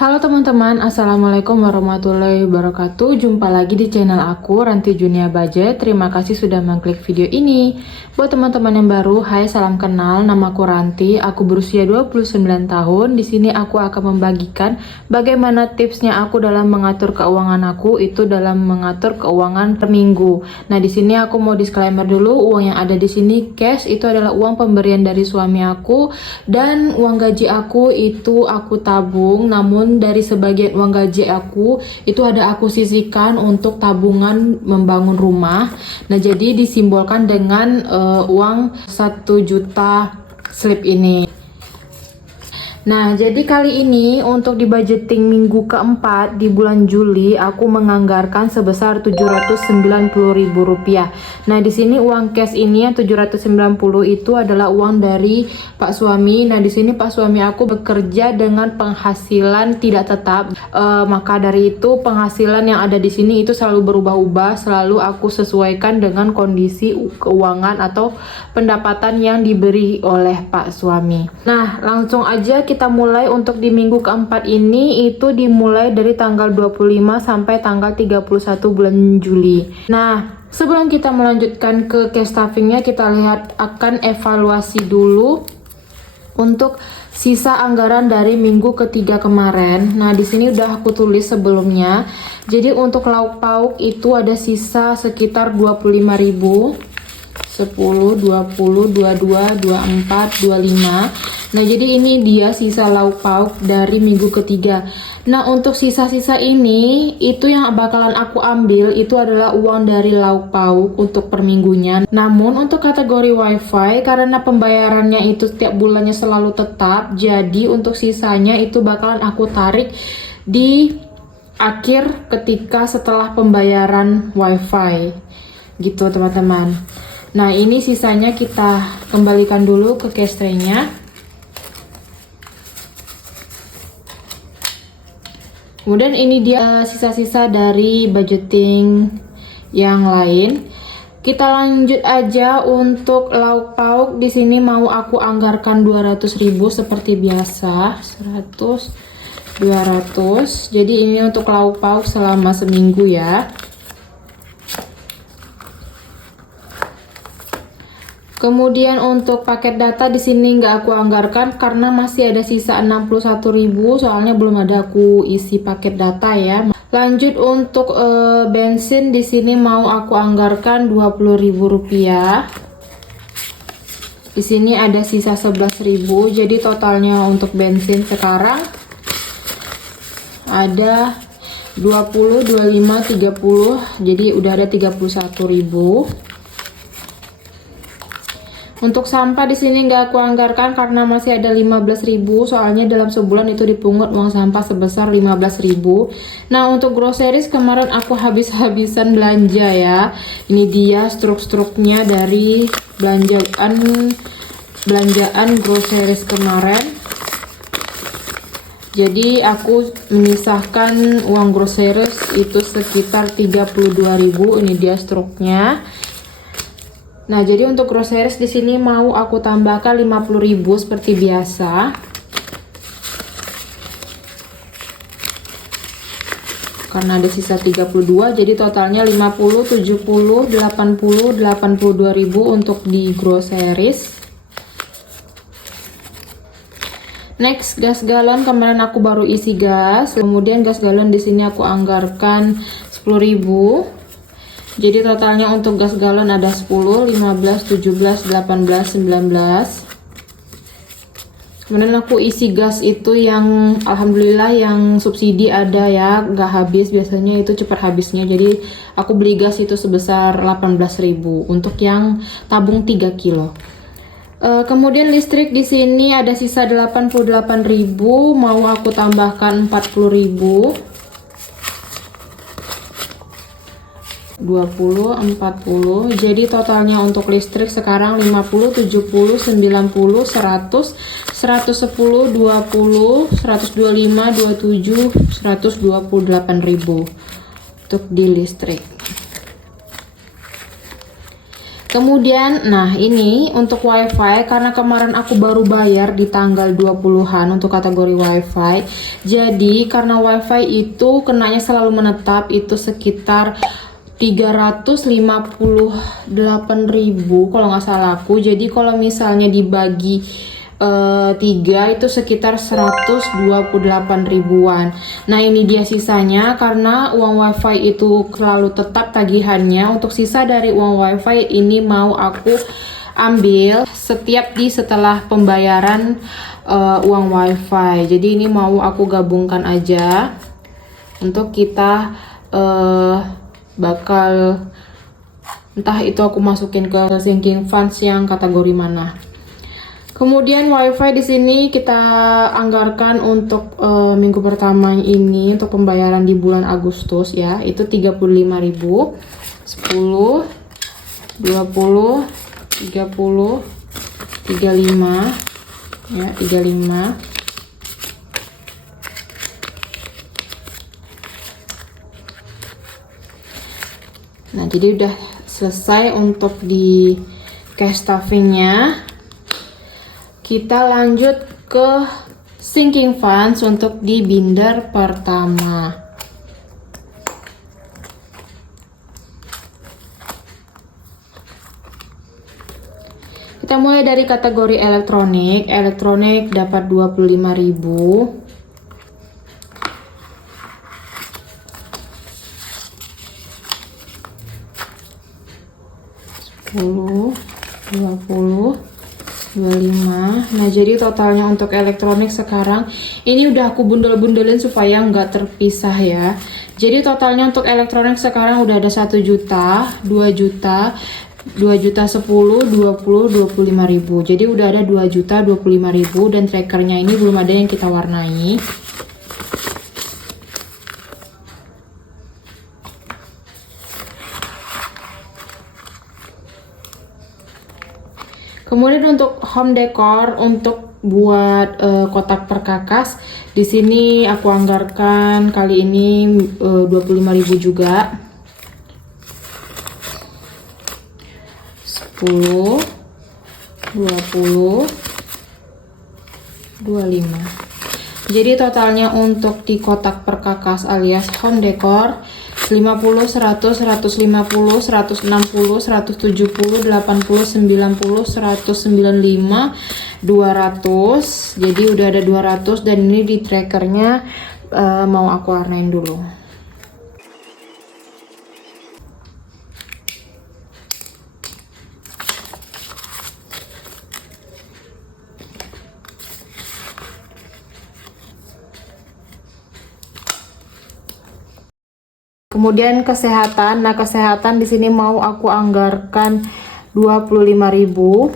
Halo teman-teman, Assalamualaikum warahmatullahi wabarakatuh. Jumpa lagi di channel aku, Ranti Junia Budget. Terima kasih sudah mengklik video ini. Buat teman-teman yang baru, hai salam kenal, nama aku Ranti. Aku berusia 29 tahun. Di sini aku akan membagikan bagaimana tipsnya aku dalam mengatur keuangan aku, itu dalam mengatur keuangan per minggu. Nah, di sini aku mau disclaimer dulu, uang yang ada di sini cash itu adalah uang pemberian dari suami aku, dan uang gaji aku itu aku tabung, namun dari sebagian uang gaji aku itu ada aku sisihkan untuk tabungan membangun rumah. Nah, jadi disimbolkan dengan uang 1 juta slip ini. Nah, jadi kali ini untuk di budgeting minggu keempat di bulan Juli aku menganggarkan sebesar Rp790.000. Nah, di sini uang cash ini yang 790 itu adalah uang dari Pak suami. Nah, di sini Pak suami aku bekerja dengan penghasilan tidak tetap. Maka dari itu penghasilan yang ada di sini itu selalu berubah-ubah, selalu aku sesuaikan dengan kondisi keuangan atau pendapatan yang diberi oleh Pak suami. Nah, langsung aja kita mulai. Untuk di minggu keempat ini itu dimulai dari tanggal 25 sampai tanggal 31 bulan Juli. Nah, sebelum kita melanjutkan ke cash stuffingnya, kita lihat akan evaluasi dulu untuk sisa anggaran dari minggu ketiga kemarin. Nah, di sini udah aku tulis sebelumnya. Jadi untuk lauk pauk itu ada sisa sekitar 25.000. 10, 20, 22, 24, 25. Nah, jadi ini dia sisa lauk pauk dari minggu ketiga. Nah, untuk sisa-sisa ini itu yang bakalan aku ambil itu adalah uang dari lauk pauk untuk per minggunya. Namun untuk kategori wifi karena pembayarannya itu setiap bulannya selalu tetap, jadi untuk sisanya itu bakalan aku tarik di akhir ketika setelah pembayaran wifi gitu teman-teman. Nah, ini sisanya kita kembalikan dulu ke cash tray-nya. Kemudian ini dia sisa-sisa dari budgeting yang lain. Kita lanjut aja untuk lauk pauk. Di sini mau aku anggarkan 200.000 seperti biasa. 100, 200. Jadi ini untuk lauk pauk selama seminggu ya. Kemudian untuk paket data di sini nggak aku anggarkan karena masih ada sisa 61.000, soalnya belum ada aku isi paket data ya. Lanjut untuk bensin di sini mau aku anggarkan Rp20.000. Di sini ada sisa 11.000, jadi totalnya untuk bensin sekarang ada 20, 25, 30, jadi udah ada 31.000. Untuk sampah di sini nggak aku anggarkan karena masih ada 15.000, soalnya dalam sebulan itu dipungut uang sampah sebesar 15.000. Nah, untuk groceries kemarin aku habis-habisan belanja ya. Ini dia struknya dari belanjaan groceries kemarin. Jadi aku memisahkan uang groceries itu sekitar 32.000. Ini dia struknya. Nah, jadi untuk groceries di sini mau aku tambahkan 50.000 seperti biasa. Karena ada sisa 32, jadi totalnya 50, 70, 80, 82.000 untuk di groceries. Next, gas galon kemarin aku baru isi gas. Kemudian gas galon di sini aku anggarkan 10.000. Jadi totalnya untuk gas galon ada 10, 15, 17, 18, 19. Kemudian aku isi gas itu yang alhamdulillah yang subsidi ada ya, nggak habis, biasanya itu cepat habisnya. Jadi aku beli gas itu sebesar 18.000 untuk yang tabung 3 kilo. Kemudian listrik di sini ada sisa 88.000, mau aku tambahkan 40.000. 20, 40, jadi totalnya untuk listrik sekarang 50, 70, 90, 100, 110, 20, 125, 27, 128.000 untuk di listrik. Kemudian, nah ini untuk wifi, karena kemarin aku baru bayar di tanggal 20-an untuk kategori wifi. Jadi karena wifi itu kenanya selalu menetap, itu sekitar 358.000 kalau nggak salah aku. Jadi kalau misalnya dibagi 3 itu sekitar 128 ribuan. Nah ini dia sisanya, karena uang wifi itu selalu tetap tagihannya. Untuk sisa dari uang wifi ini mau aku ambil setelah pembayaran uang wifi. Jadi ini mau aku gabungkan aja untuk kita bakal, entah itu aku masukin ke sinking funds yang kategori mana. Kemudian wifi di sini kita anggarkan untuk minggu pertama ini untuk pembayaran di bulan Agustus ya, itu 35.000, 10, 20, 30, 35 ya, 35. Nah, jadi udah selesai untuk di cash stuffingnya. Kita lanjut ke sinking funds untuk di binder pertama. Kita mulai dari kategori elektronik. Elektronik dapat 25.000. 10, 20, 25. Nah jadi totalnya untuk elektronik sekarang ini udah aku bundel-bundelin supaya nggak terpisah ya. Jadi totalnya untuk elektronik sekarang udah ada 1 juta, 2 juta, 2 juta 10, 20, 25.000. Jadi udah ada 2 juta 25.000 dan trackernya ini belum ada yang kita warnai. Kemudian untuk home decor, untuk buat kotak perkakas, di sini aku anggarkan kali ini 25.000 juga. 10, 20, 25. Jadi totalnya untuk di kotak perkakas alias home decor 50, 100, 150, 160, 170, 80, 90, 195, 200. Jadi udah ada 200 dan ini di trackernya mau aku warnain dulu. Kemudian kesehatan. Nah, kesehatan di sini mau aku anggarkan 25.000.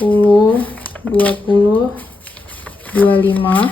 10, 20, 25.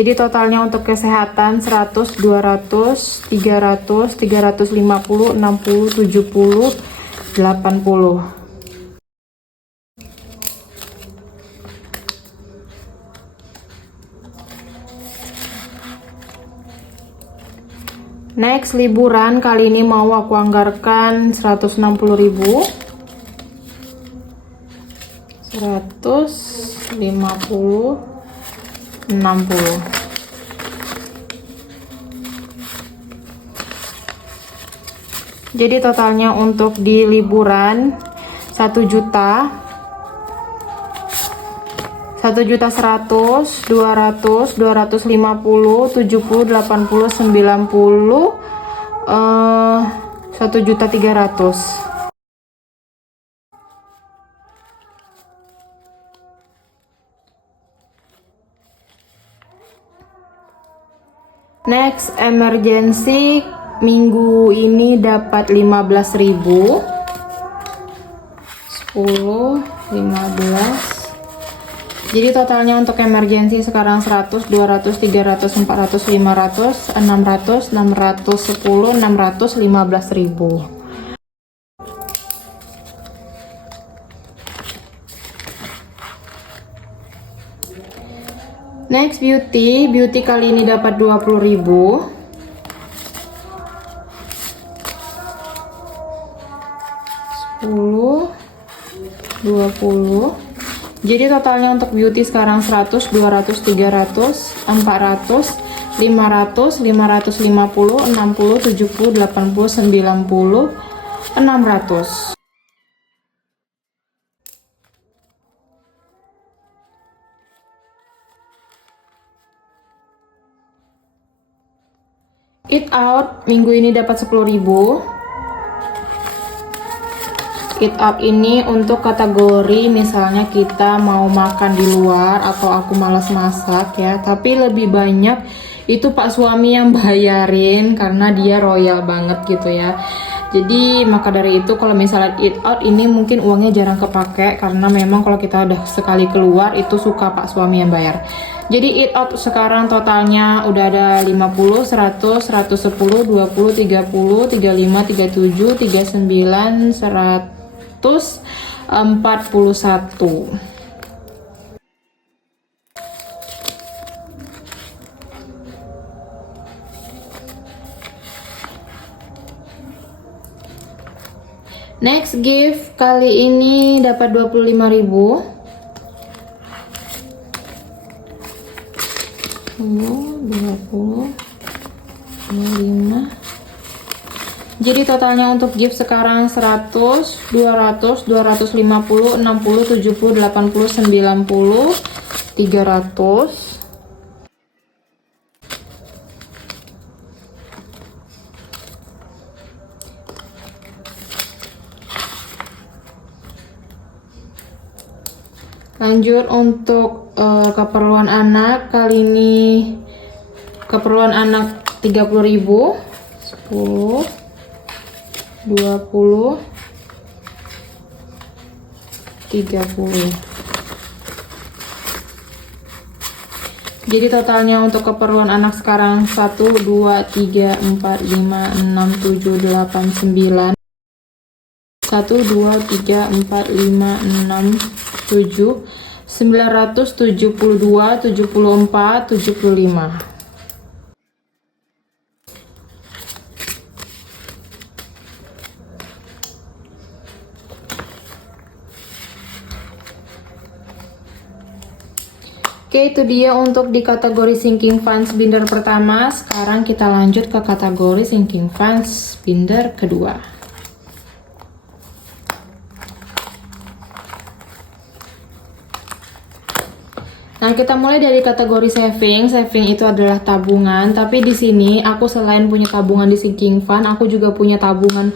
Jadi totalnya untuk kesehatan 100, 200, 300, 350, 60, 70, 80. Next, liburan. Kali ini mau aku anggarkan 160.000. 150, 60. Jadi totalnya untuk di liburan 1 juta, 1 juta 100, 200, 250, 70, 80, 90, 1 juta 300. Next, emergency minggu ini dapat 15.000. 10, 15. Jadi totalnya untuk emergency sekarang 100, 200, 300, 400, 500, 600, 610, 615.000. Next, beauty. Beauty kali ini dapat 20.000. 20. Jadi totalnya untuk beauty sekarang 100, 200, 300, 400, 500, 550, 60, 70, 80, 90, 600. Eat out minggu ini dapat 10.000. Eat out ini untuk kategori misalnya kita mau makan di luar atau aku malas masak ya, tapi lebih banyak itu pak suami yang bayarin karena dia royal banget gitu ya. Jadi maka dari itu kalau misalnya eat out ini mungkin uangnya jarang kepake karena memang kalau kita udah sekali keluar itu suka pak suami yang bayar. Jadi eat out sekarang totalnya udah ada 50, 100, 110, 20, 30, 35, 37, 39, 141. Next gift kali ini dapat 25.000. 20, 25. Jadi totalnya untuk gift sekarang 100, 200, 250, 60, 70, 80, 90, 300. Lanjut untuk keperluan anak, kali ini keperluan anak 30.000. 10, 20, 30. Jadi totalnya untuk keperluan anak sekarang 1, 2, 3, 4, 5, 6, 7, 8, 9. 1, 2, 3, 4, 5, 6, 7, 972, 74, 75. Oke, itu dia untuk di kategori sinking funds binder pertama. Sekarang kita lanjut ke kategori sinking funds binder kedua. Nah, kita mulai dari kategori saving. Saving itu adalah tabungan, tapi di sini aku selain punya tabungan di sinking fund, aku juga punya tabungan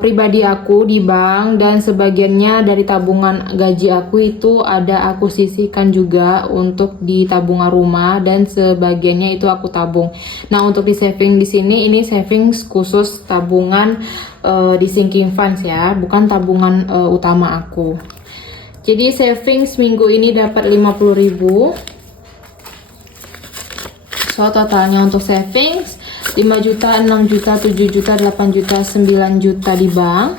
pribadi aku di bank, dan sebagiannya dari tabungan gaji aku itu ada aku sisihkan juga untuk di tabungan rumah, dan sebagiannya itu aku tabung. Nah, untuk di saving di sini ini saving khusus tabungan di sinking funds ya, bukan tabungan utama aku. Jadi savings minggu ini dapat 50.000. So totalnya untuk savings 5 juta, 6 juta, 7 juta, 8 juta, 9 juta di bank.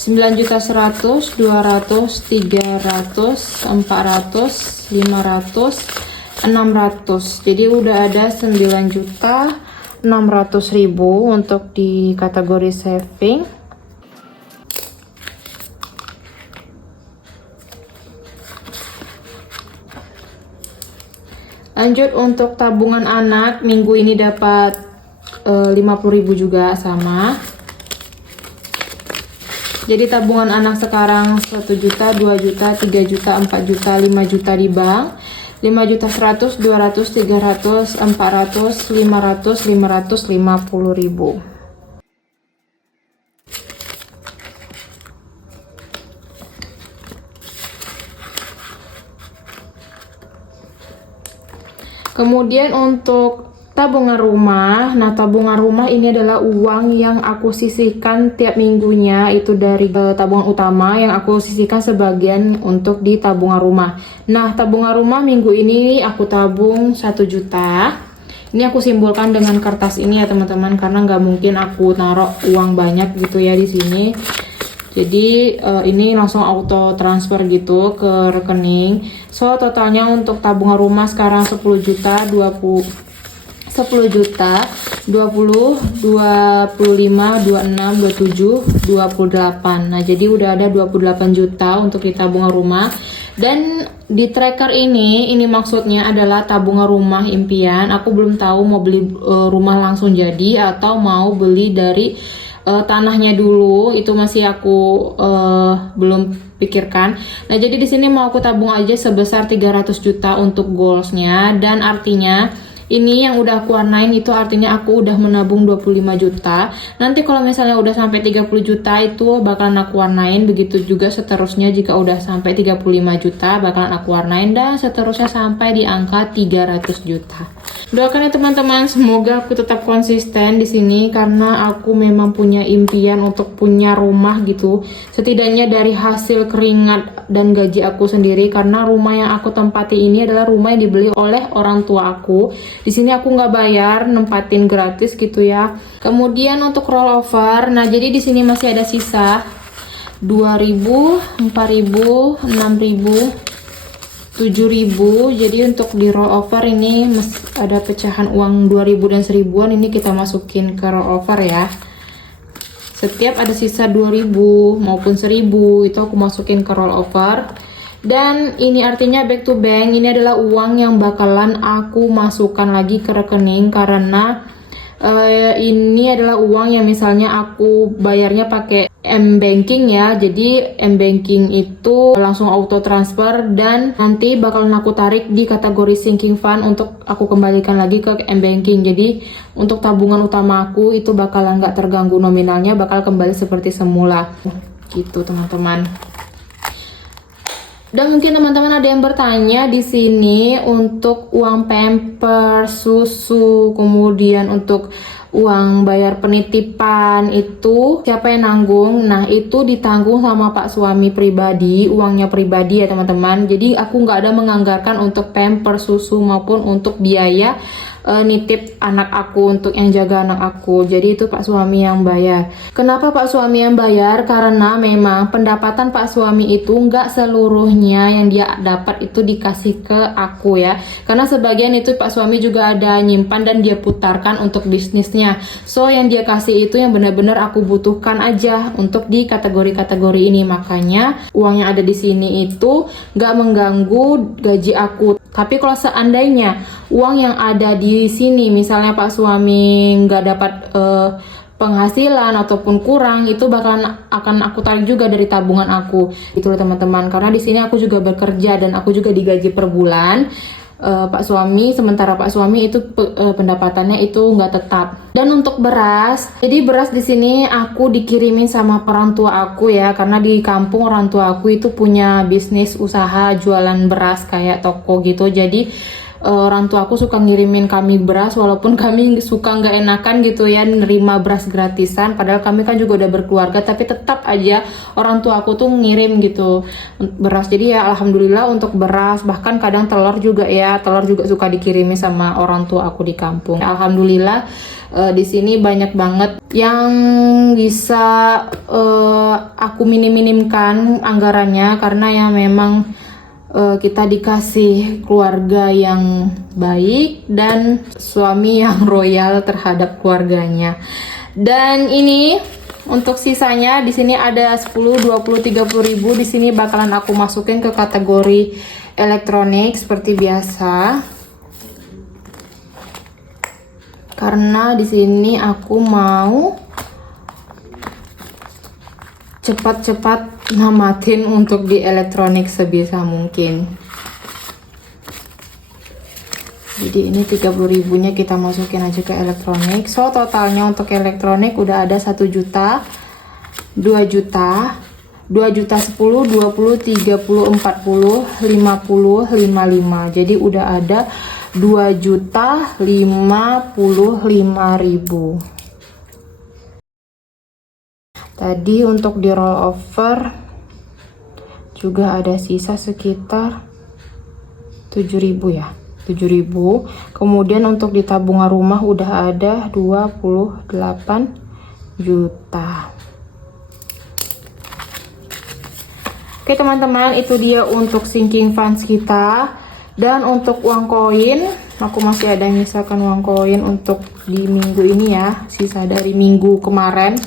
9 juta 100, 200, 300, 400, 500, 600. Jadi udah ada 9 juta 600.000 untuk di kategori saving. Lanjut untuk tabungan anak, minggu ini dapat 50.000 juga sama. Jadi tabungan anak sekarang 1 juta, 2 juta, 3 juta, 4 juta, 5 juta di bank. 5 juta 100, 200, 300, 400, 500, 550.000. Kemudian untuk tabungan rumah, nah tabungan rumah ini adalah uang yang aku sisihkan tiap minggunya, itu dari tabungan utama yang aku sisihkan sebagian untuk di tabungan rumah. Nah, tabungan rumah minggu ini aku tabung 1 juta. Ini aku simbolkan dengan kertas ini ya teman-teman, karena nggak mungkin aku naruh uang banyak gitu ya di sini. Jadi ini langsung auto transfer gitu ke rekening. So totalnya untuk tabungan rumah sekarang 10 juta 20 10 juta, 20, 25, 26, 27, 28. Nah, jadi udah ada 28 juta untuk di tabungan rumah. Dan di tracker ini maksudnya adalah tabungan rumah impian. Aku belum tahu mau beli rumah langsung jadi atau mau beli dari tanahnya dulu. Itu masih aku belum pikirkan. Nah, jadi di sini mau aku tabung aja sebesar 300 juta untuk goalsnya, dan artinya ini yang udah aku warnain itu artinya aku udah menabung 25 juta. Nanti kalau misalnya udah sampai 30 juta itu bakalan aku warnain. Begitu juga seterusnya jika udah sampai 35 juta bakalan aku warnain, dan seterusnya sampai di angka 300 juta. Doakan ya teman-teman, semoga aku tetap konsisten di sini karena aku memang punya impian untuk punya rumah gitu. Setidaknya dari hasil keringat dan gaji aku sendiri, karena rumah yang aku tempati ini adalah rumah yang dibeli oleh orang tua aku. Di sini aku nggak bayar, nempatin gratis gitu ya. Kemudian untuk rollover, nah jadi di sini masih ada sisa 2000, 4000, 6000, 7000. Jadi untuk di rollover ini ada pecahan uang 2000 dan 1000-an, ini kita masukin ke rollover ya. Setiap ada sisa 2000 maupun 1000 itu aku masukin ke rollover. Dan ini artinya back to bank, ini adalah uang yang bakalan aku masukkan lagi ke rekening, karena ini adalah uang yang misalnya aku bayarnya pakai M-Banking ya. Jadi M-Banking itu langsung auto transfer dan nanti bakalan aku tarik di kategori sinking fund untuk aku kembalikan lagi ke M-Banking. Jadi untuk tabungan utama aku itu bakalan nggak terganggu nominalnya, bakal kembali seperti semula gitu teman-teman. Dan mungkin teman-teman ada yang bertanya di sini untuk uang pamper, susu, kemudian untuk uang bayar penitipan itu siapa yang nanggung? Nah, itu ditanggung sama Pak suami pribadi, uangnya pribadi ya teman-teman. Jadi aku nggak ada menganggarkan untuk pamper, susu maupun untuk biaya nitip anak aku, untuk yang jaga anak aku. Jadi itu Pak suami yang bayar. Kenapa Pak suami yang bayar? Karena memang pendapatan Pak suami itu nggak seluruhnya yang dia dapat itu dikasih ke aku ya. Karena sebagian itu Pak suami juga ada nyimpan dan dia putarkan untuk bisnisnya. So yang dia kasih itu yang benar-benar aku butuhkan aja untuk di kategori-kategori ini. Makanya uang yang ada di sini itu nggak mengganggu gaji aku. Tapi kalau seandainya uang yang ada di sini misalnya Pak suami nggak dapat penghasilan ataupun kurang, itu akan aku tarik juga dari tabungan aku. Itu teman-teman, karena di sini aku juga bekerja dan aku juga digaji per bulan. Pak suami, sementara Pak suami itu pendapatannya itu nggak tetap. Dan untuk beras, jadi beras di sini aku dikirimin sama orang tua aku ya, karena di kampung orang tua aku itu punya bisnis usaha jualan beras kayak toko gitu. Jadi orang tua aku suka ngirimin kami beras, walaupun kami suka nggak enakan gitu ya nerima beras gratisan, padahal kami kan juga udah berkeluarga, tapi tetap aja orang tua aku tuh ngirim gitu beras. Jadi ya alhamdulillah untuk beras, bahkan kadang telur juga ya, telur juga suka dikirimin sama orang tua aku di kampung. Alhamdulillah di sini banyak banget yang bisa aku minim-minimkan anggarannya, karena ya memang kita dikasih keluarga yang baik dan suami yang royal terhadap keluarganya. Dan ini untuk sisanya di sini ada 10, 20, 30 ribu. Di sini bakalan aku masukin ke kategori elektronik seperti biasa. Karena di sini aku mau cepat-cepat namatin untuk di elektronik sebisa mungkin. Jadi ini 30 ribunya kita masukin aja ke elektronik. So totalnya untuk elektronik udah ada 1 juta, 2 juta, 2 juta 10, 20, 30, 40, 50, 55. Jadi udah ada 2 juta 55 ribu. Tadi untuk di rollover juga ada sisa sekitar 7.000 ya, 7.000. Kemudian untuk di tabungan rumah udah ada 28 juta. Oke teman-teman, itu dia untuk sinking funds kita. Dan untuk uang koin Aku masih ada misalkan uang koin untuk di minggu ini ya, sisa dari minggu kemarin.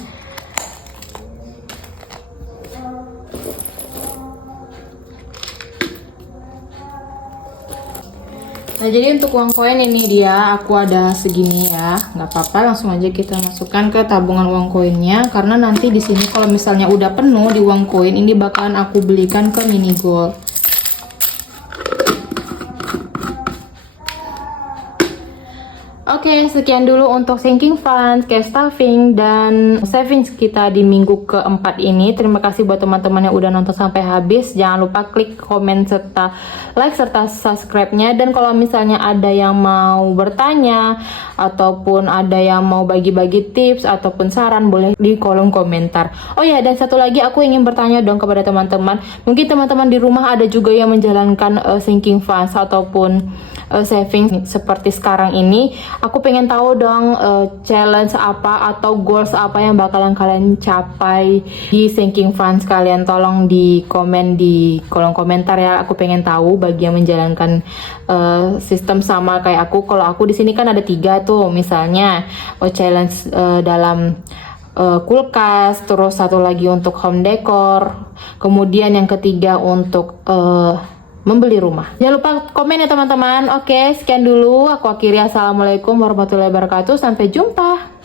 Nah, jadi untuk uang koin ini dia, aku ada segini ya, nggak apa-apa, langsung aja kita masukkan ke tabungan uang koinnya, karena nanti di sini kalau misalnya udah penuh di uang koin ini bakalan aku belikan ke mini gold. Oke, sekian dulu untuk sinking funds, cash stuffing, dan savings kita di minggu keempat ini. Terima kasih buat teman-teman yang udah nonton sampai habis. Jangan lupa klik komen serta like serta subscribe-nya. Dan kalau misalnya ada yang mau bertanya ataupun ada yang mau bagi-bagi tips ataupun saran, boleh di kolom komentar. Oh ya, dan satu lagi aku ingin bertanya dong kepada teman-teman. Mungkin teman-teman di rumah ada juga yang menjalankan sinking funds ataupun saving seperti sekarang ini. Aku pengen tahu dong challenge apa atau goals apa yang bakalan kalian capai di sinking funds kalian. Tolong di komen di kolom komentar ya. Aku pengen tahu bagi yang menjalankan sistem sama kayak aku. Kalau aku di sini kan ada 3 tuh, misalnya challenge dalam kulkas, terus satu lagi untuk home decor, kemudian yang ketiga untuk membeli rumah. Jangan lupa komen ya teman-teman. Oke, sekian dulu. Aku akhiri. Assalamualaikum warahmatullahi wabarakatuh. Sampai jumpa.